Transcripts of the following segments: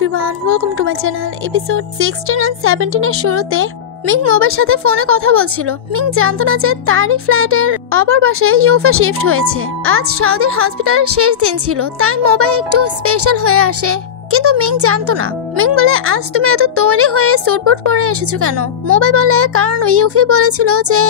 everyone, welcome to my channel. Episode 16 and 17 এর শুরুতে Ming মোবের সাথে ফোনে কথা বলছিল। মিং জানতো না যে তারই ফ্ল্যাটের অপর পাশে ইউফা শিফট হয়েছে। আজ সৌদির হসপিটালের শেষ দিন ছিল, তাই মোবাইল একটু স্পেশাল হয়ে আসে, কিন্তু মিং জানতো না। মিং বলে, আজ তুমি এত তৈরি হয়ে সুটবুট পরে এসেছো কেন? মোবাইল বলে, কারণ ইউফি বলেছিল যে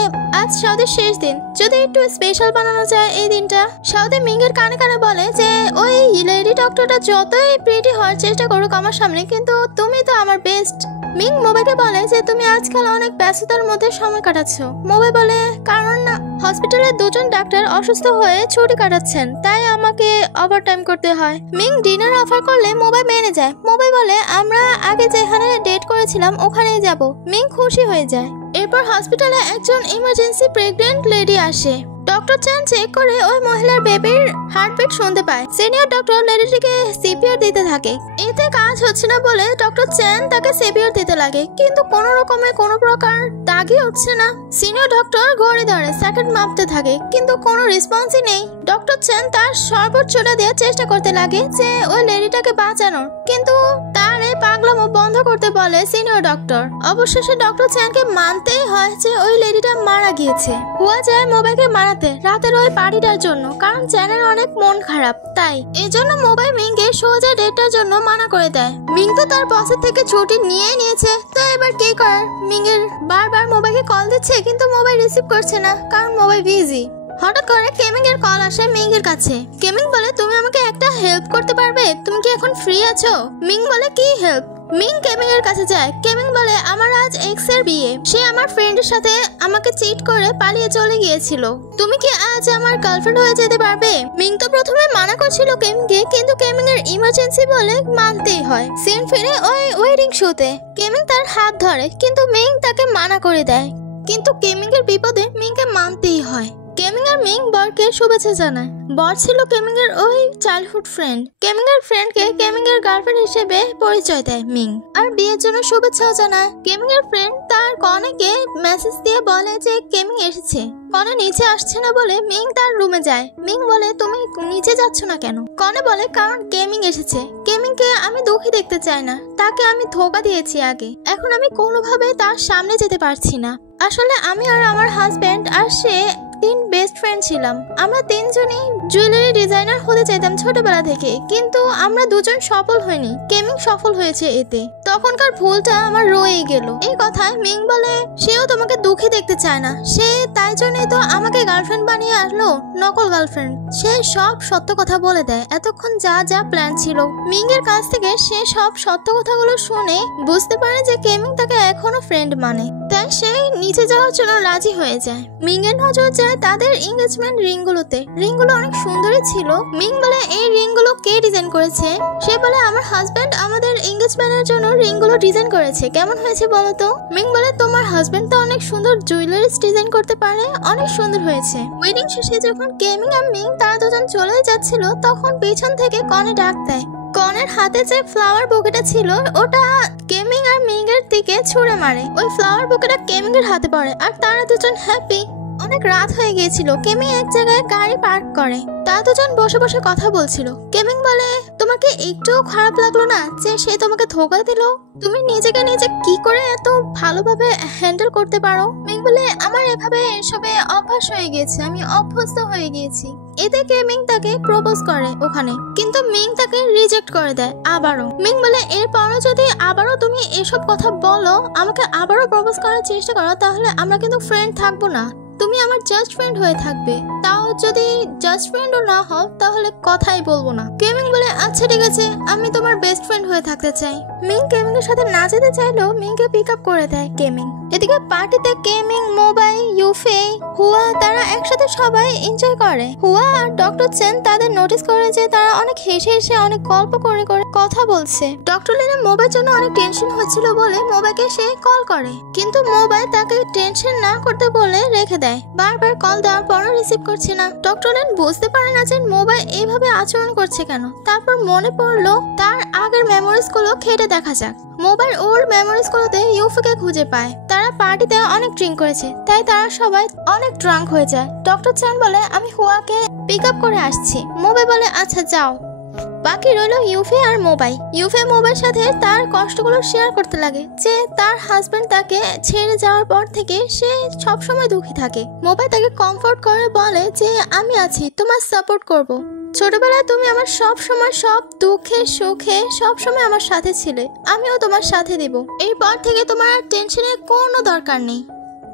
আজ সৌদির শেষ দিন, যদি একটু স্পেশাল বানানো যায় এই দিনটা। সৌদি মিং এর কানে কানে বলে যে ওই লেডি ডক্টরটা যতই প্রিটি হওয়ার চেষ্টা করুক আমার সামনে, কিন্তু তুমি তো আমার বেস্ট। মিং মোবাইলকে বলে যে তুমি আজকাল অনেক ব্যস্ততার মধ্যে সময় কাটাচ্ছ। মোবাইল বলে, কারণ হসপিটালে দুজন ডাক্তার অসুস্থ হয়ে ছুটি কাটাচ্ছেন, তাই আমাকে ওভারটাইম করতে হয়। মিং ডিনার অফার করলে মোবাইল মেনে যায়। মোবাইল বলে, আমরা আগে যেখানে ডেট করেছিলাম ওখানেই যাব। মিং খুশি হয়ে যায়। এরপর হসপিটালে একজন ইমার্জেন্সি প্রেগনেন্ট লেডি আসে। ডক্টর চ্যান চেক করে ওই মহিলার বেবির হার্টবিট শুনতে পায়। সিনিয়র ডক্টর লেডিটিকে সিপিআর দিতে থাকে। এতে কাজ হচ্ছে না বলে ডক্টর চ্যান তাকে সিপিআর দিতে লাগে, কিন্তু কোনো রকমে কোনো প্রকার দাগই উঠছে না। সিনিয়র ডক্টর ঘড়ি ধরে সেকেন্ড মাপতে থাকে, কিন্তু কোনো রেসপন্সই নেই। ডক্টর চ্যান তার সর্বোচ্চটা দেওয়ার চেষ্টা করতে লাগে যে ওই লেডিটাকে বাঁচানোর, কিন্তু তার এই পাগলামো বন্ধ করতে বলে সিনিয়র ডক্টর। অবশেষে ডক্টর চ্যানকে মানতেই হয় যে ওই লেডিটা মারা গিয়েছে। হুয়া যায় মোবাইলকে মারাতে রাতের ওই পার্টিটার জন্য, কারণ চ্যানের অনেক মন খারাপ, তাই এই জন্য মোবাইল মিংকে সোজা ডেটটার জন্য মানা করে দেয়। মিং তো তার বসের থেকে ছুটি নিয়ে নিয়েছে, তো এবার কি করার? মিং এর বারবার মোবাইলকে কল দিচ্ছে, কিন্তু মোবাইল রিসিভ করছে না, কারণ মোবাইল বিজি। হঠাৎ করে কেমিং এর কল আসে মিং এর কাছে। কেমিং বলে, তুমি আমাকে একটা হেল্প করতে পারবে? তুমি কি এখন ফ্রি আছো? মিং বলে, কি হেল্প? মিং কেমিং এর কাছে যায়। কেমিং বলে, আমার আজ এক্স এর বিয়ে, সে আমার ফ্রেন্ডের সাথে আমাকে চিট করে পালিয়ে চলে গিয়েছিল। তুমি কি আজ আমার গার্লফ্রেন্ড হয়ে যেতে পারবে? মিং তো প্রথমে মানা করছিল কেমিংকে, কিন্তু কেমিং এর ইমার্জেন্সি বলে মানতেই হয়। সিন ফিরে ওই ওয়েডিং শোতে কেমিং তার হাত ধরে, কিন্তু মিং তাকে মানা করে দেয়। কিন্তু কেমিং এর বিপদে মিংকে মানতেই হয়। কেমিং আর মিং বরকে শুভেচ্ছা জানায়। বর ছিল কেমিং এর ওই চাইল্ডহুড ফ্রেন্ড। কেমিং এর ফ্রেন্ডকে কেমিং এর গার্লফ্রেন্ড হিসেবে পরিচয় দেয় মিং, আর বিয়ের জন্য শুভেচ্ছাও জানায়। কেমিং এর ফ্রেন্ড তার কনেকে মেসেজ দিয়ে বলে যে কেমিং এসেছে। কনে নিচে আসছে না বলে মিং তার রুমে যায়। মিং বলে, তুমি নিচে যাচ্ছ না কেন? কনে বলে, কারণ কেমিং এসেছে। কেমিংকে আমি দুঃখী দেখতে চাই না, তাকে আমি ধোকা দিয়েছি আগে, এখন আমি কোনোভাবে তার সামনে যেতে পারছি না। আসলে আমি আর আমার হাজব্যান্ড আর সে তিন বেস্ট ফ্রেন্ড ছিলাম। আমরা তিনজনই জুয়েলারি ডিজাইনার হতে চাইতাম ছোটবেলা থেকে, কিন্তু আমরা দুজন সফল হইনি। কেমিং সফল হয়েছে এতে, তখনকার ভুলটা আমার রয়েই গেল। এই কথায় মিং বলে, সেও তোমাকে দুঃখী দেখতে চায় না, সে তাই জন্যই তো আমাকে গার্লফ্রেন্ড বানিয়ে আসলো, নকল গার্লফ্রেন্ড। সে সব সত্য কথা বলে দেয়, এতক্ষণ যা যা প্ল্যান ছিল। মিং এর কাছ থেকে সে সব সত্য কথাগুলো শুনে বুঝতে পারে যে কেমিং তাকে এখনো ফ্রেন্ড মানে, তাই সে নিচে যাওয়ার জন্য রাজি হয়ে যায়। মিং এর নজর যায় তাদের এনগেজমেন্ট রিংগুলোতে। রিংগুলো অনেক সুন্দরই ছিল। মিং বলে, এই রিংগুলো কে ডিজাইন করেছে? সে বলে, আমার হাজবেন্ড আমাদের এনগেজমেন্টের জন্য রিংগুলো ডিজাইন করেছে, কেমন হয়েছে বলো তো? মিং বলে, তোমার হাজবেন্ড তো অনেক সুন্দর জুয়েলারিস ডিজাইন করতে পারে, অনেক সুন্দর হয়েছে। ওয়েডিং শেষে যখন কেমিং আর মিং তারা দুজন চলে যাচ্ছিল, তখন পিছন থেকে কনে ডাক দেয়। কনের হাতে যে ফ্লাওয়ার বুকেটা ছিল ওটা কেমিং আর মিং এর দিকে ছুঁড়ে মারে। ওই ফ্লাওয়ার বুকেটা কেমিং এর হাতে পড়ে, আর তারা দুজন হ্যাপি। অনেক রাত হয়ে গিয়েছিল। কেমিং এক জায়গায় গাড়ি পার্ক করে, তারা দুজন বসে বসে কথা বলছিল। কেমিং বলে, তোমাকে একটুও খারাপ লাগলো না যে সে তোমাকে ধোঁকা দিল? তুমি নিজেকে নিজে কি করে এত ভালোভাবে হ্যান্ডেল করতে পারো? মিং বলে, আমার এভাবে এসবে অভ্যাস হয়ে গিয়েছে, আমি অভ্যস্ত হয়ে গিয়েছি। এতে কেমিং তাকে প্রপোজ করে ওখানে, কিন্তু মিং তাকে রিজেক্ট করে দেয় আবারও। মিং বলে, এরপরও যদি আবারও তুমি এসব কথা বলো, আমাকে আবারও প্রপোজ করার চেষ্টা করো, তাহলে আমরা কিন্তু ফ্রেন্ড থাকবো না, তুমি আমার জাস্ট ফ্রেন্ড হয়ে থাকবে। তাও যদি জাস্ট ফ্রেন্ডও না হও তাহলে কথাই বলবো না। কেমিং বলে, আচ্ছা ঠিক আছে, আমি তোমার বেস্ট ফ্রেন্ড হয়ে থাকতে চাই। মিং কেমিং এর সাথে না যেতে চাইলেও মিংকে পিক আপ করে দেয় কেমিং। এদিকে পার্টিতে কেমিং, মোবাইল, ইউফে, হুয়া তারা একসাথে সবাই এনজয় করে। হুয়া আর ডক্টর চেন তাদের নোটিস করে যে তারা অনেক হেসে হেসে অনেক গল্প করে করে কথা বলছে। ডক্টর লিনের মোবাইল জন্য অনেক টেনশন হচ্ছিল বলে মোবাইলকে সে কল করে, কিন্তু মোবাইল তাকে টেনশন না করতে বলে রেখে দেয়। বারবার কল দেওয়ার পরও রিসিভ করছে না। ডক্টর লিন বুঝতে পারে না যে মোবাইল এইভাবে আচরণ করছে কেন। তারপর মনে পড়লো তার আগের মেমোরিজ গুলো ঘেটে দেখা যাক। মোবাইল ওর মেমোরিজ গুলোতে ইউফাকে খুঁজে পায়। তারা পার্টিতে অনেক ড্রিঙ্ক করেছে, তাই তারা সবাই অনেক ড্রাঙ্ক হয়ে যায়। ডক্টর চ্যান বলে, আমি হুয়াকে পিক আপ করে আসছি। মোবাইল বলে, আচ্ছা যাও। বাকি রইল ইউফে আর মোবাই। ইউফে মোবাইয়ের সাথে তার কষ্টগুলো শেয়ার করতে লাগে যে তার হাজবেন্ড তাকে ছেড়ে যাওয়ার পর থেকে সে সবসময় দুঃখী থাকে। মোবাই তাকে কমফোর্ট করে বলে যে আমি আছি, তোমার সাপোর্ট করব। ছোটবেলায় তুমি আমার সব সময় সব দুঃখে সুখে সব সময় আমার সাথে ছিলে, আমিও তোমার সাথে দেব। এরপর থেকে তোমার আর টেনশনের কোনো দরকার নেই।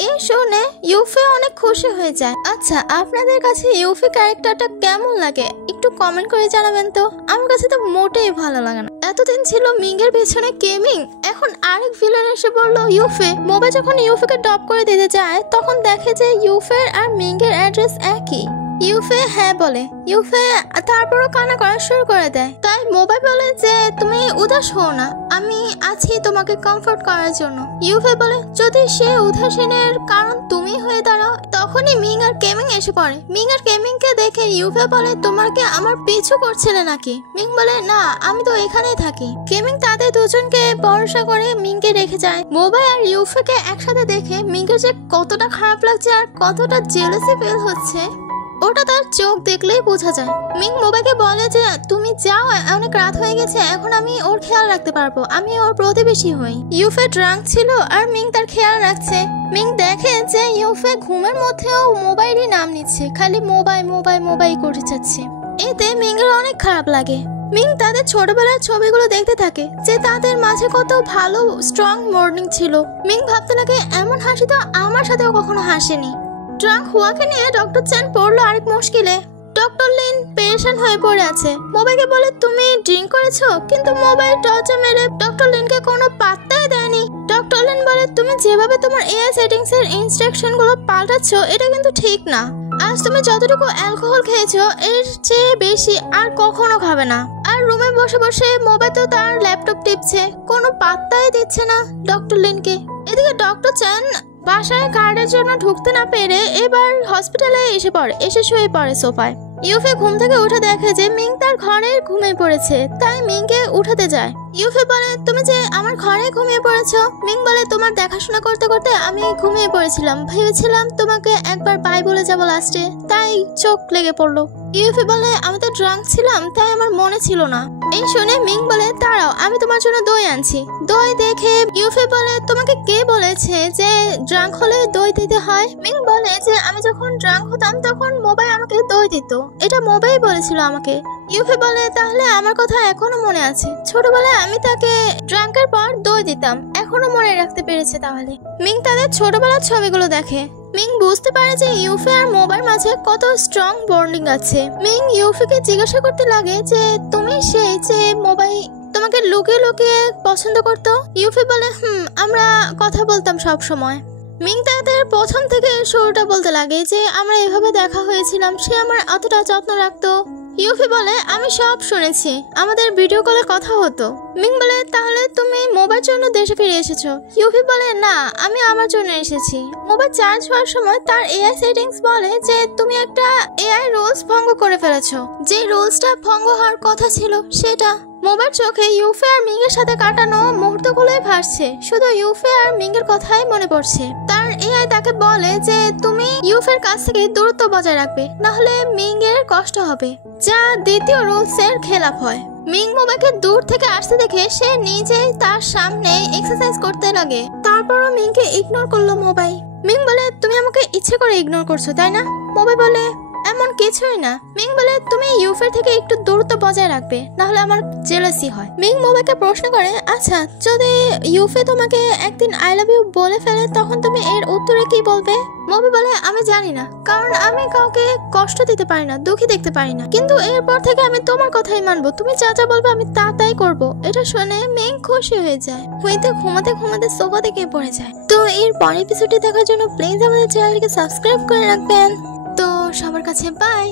এই শুনে ইউফে অনেক খুশি হয়ে যায়। আচ্ছা, আপনাদের কাছে ইউফে ক্যারেক্টারটা কেমন লাগে একটু কমেন্ট করে জানাবেন তো। আমার কাছে তো মোটেই ভালো লাগে না। এতদিন ছিল মিংয়ের পেছনে কেমিং, এখন আরেক ভিলেন এসে বললো ইউফে। মোবাইল যখন ইউফেকে ড্রপ করে দিতে যায় তখন দেখে যে ইউফের আর মিংয়ের অ্যাড্রেস একই। ইউফে হ্যাঁ বলে, ইউফে তারপরও কান্না করা শুরু করে দেয়। তাই মোবাইল বলে যে তুমি উদাস হও না, আমি আছি তোমাকে কমফোর্ট করার জন্য। ইউফে বলে যদি সে উদাসীনের কারণ তুমি হয়ে দাঁড়াও। তখনই মিং আর কেমিং এসে পড়ে। মিং আর কেমিংকে দেখে ইউফে বলে তোমার কি আমার পিছু করছিলে নাকি? মিং বলে না, আমি তো এখানেই থাকি। কেমিং তাদের দুজনকে ভরসা করে মিংকে রেখে যায়। মোবাইল আর ইউফেকে একসাথে দেখে মিংকে যে কতটা খারাপ লাগছে আর কতটা জেলাসি ফিল হচ্ছে ওটা তার চোখ দেখলেই বোঝা যায়। মিং মোবাইলকে বলে যে তুমি যাও, অনেক রাত হয়ে গেছে, এখন আমি ওর খেয়াল রাখতে পারবো, আমি ওর প্রতিবেশী হই। ইউফে ড্রাঙ্ক ছিল আর মিং তার খেয়াল রাখছে। মিং দেখে যে ইউফে ঘুমের মধ্যেও মোবাইলই নাম নিচ্ছে, খালি মোবাইল মোবাইল মোবাইল করে যাচ্ছে। এতে মিংয়ের অনেক খারাপ লাগে। মিং তাদের ছোটবেলার ছবিগুলো দেখতে থাকে যে তাদের মাঝে কত ভালো স্ট্রং মর্নিং ছিল। মিং ভাবতে লাগে এমন হাসি তো আমার সাথেও কখনো হাসেনি। ড্রাঙ্ক হুয়াকে নিয়ে ডক্টর চ্যান পড়লো আরেক মুশকিলে। ডক্টর লিন পেরেশান হয়ে পড়ে আছে। মোবাইলকে বলে তুমি ড্রিঙ্ক করেছো, কিন্তু মোবাইল টর্চে মেরে ডক্টর লিনকে কোনো পাত্তাই দেয়নি। ডক্টর লিন বলে তুমি যেভাবে তোমার এআই সেটিংস এর ইনস্ট্রাকশন গুলো পাল্টাচ্ছ এটা কিন্তু ঠিক না। আজ তুমি যতটুকু অ্যালকোহল খেয়েছো এর চেয়ে বেশি আর কখনো খাবে না। আর রুমে বসে বসে মোবাইল তো তার ল্যাপটপ টিপছে, কোনো পাত্তাই দিচ্ছে না ডক্টর লিনকে। এদিকে ডক্টর চ্যান বাসায় কার্ডের জন্য ঢুকতে না পেরে এবার হসপিটালে এসে শুয়ে পড়ে সোফায়। ইউফে ঘুম থেকে উঠে দেখে যে মিং তার ঘরে ঘুমিয়ে পড়েছে, তাই মিংকে উঠাতে যায়। ইউফে বলে তুমি যে আমার ঘরে ঘুমিয়ে পড়েছো। মিং বলে তোমার দেখাশোনা করতে করতে আমি ঘুমিয়ে পড়েছিলাম, ভেবেছিলাম তোমাকে একবার বাই বলে যাবো লাস্টে, তাই চোখ লেগে পড়লো। ইউফে বলে আমি তো ড্রাঙ্ক ছিলাম, তাই আমার মনে ছিল না। এই শুনে মিং বলে দাঁড়াও, আমি তোমার জন্য দই আনছি। দই দেখে ইউফে বলে তোমাকে কে বলেছে যে ড্রাঙ্ক হলে দই দিতে হয়? মিং বলে যে আমি যখন ড্রাঙ্ক হতাম তখন মোবাইল আমাকে দই দিত, এটা মোবাইল বলেছিল আমাকে। ইউফে বলে তাহলে আমার কথা এখনো মনে আছে, ছোটবেলায় আমি তাকে ড্রাঙ্কের পর দই দিতাম, এখনো মনে রাখতে পেরেছে তাহলে। মিং তাদের ছোটবেলার ছবিগুলো দেখে। মিং বুঝতে পারে যে ইউফে আর মোবাইল মাঝে কত স্ট্রং বন্ডিং আছে। মিং ইউফেকে জিজ্ঞাসা করতে লাগে যে তুমি সেই যে মোবাইল তোমাকে লুকিয়ে লুকিয়ে পছন্দ করতো? ইউফে বলে আমরা কথা বলতাম সব সময়। মিং তাদের প্রথম থেকে শুরুটা বলতে লাগে যে আমরা এভাবে দেখা হয়েছিলাম, সে আমার অতটা যত্ন রাখতো। ইউফি বলে আমি সব শুনেছি, আমাদের ভিডিও কলে কথা হতো। মিং বলে তাহলে তুমি মোবাইল জন্য দেশে ফিরে এসেছো? ইউফি বলে না, আমি আমার জন্য এসেছি। মোবাইল চার্জ হওয়ার সময় তার এআই সেটিংস বলে যে তুমি একটা এআই রুলস ভঙ্গ করে ফেলেছো, যে রুলসটা ভঙ্গ হওয়ার কথা ছিল সেটা। মোবাইল চোখে ইউফে আর মিং এর সাথে কাটানো মুহূর্তগুলোই ভাসছে, শুধু ইউফে আর মিং এর কথাই মনে পড়ছে। তার এআই তাকে বলে যে তুমি ইউফের কাছ থেকে দূরত্ব বজায় রাখবে, না হলে মিং এর কষ্ট হবে, যা দ্বিতীয় রুলস এর খেলাপ হয়। মিং মোবাইলকে দূর থেকে আসতে দেখে সে নিজেই তার সামনে এক্সারসাইজ করতে লাগে। তারপরও মিংকে ইগনোর করলো মোবাইল। মিং বলে তুমি আমাকে ইচ্ছে করে ইগনোর করছো তাই না? মোবাইল বলে এমন কিছুই না। মিং বলে তুমি ইউফের থেকে একটু দূরত্ব বজায় রাখবে, না হলে আমার জেলাসি হয়। মিং মোবাইলকে প্রশ্ন করে আচ্ছা যদি ইউফে তোমাকে একদিন আই লাভ ইউ বলে ফেলে তখন তুমি এর উত্তরে কি বলবে? মোবাইল বলে আমি জানি না, কারণ আমি কাউকে কষ্ট দিতে পারি না, দুঃখী দেখতে পারি না, কিন্তু এরপর থেকে আমি তোমার কথাই মানবো, তুমি যা যা বলবে আমি তাই করবো। এটা শুনে মিং খুশি হয়ে যায়। হইতে ঘুমাতে ঘুমাতে সোফা থেকে পড়ে যায়। তো এর পরের এপিসোডটি দেখার জন্য প্লিজ আমাদের চ্যানেলটিকে সাবস্ক্রাইব করে রাখবেন। তো সবার কাছে বাই।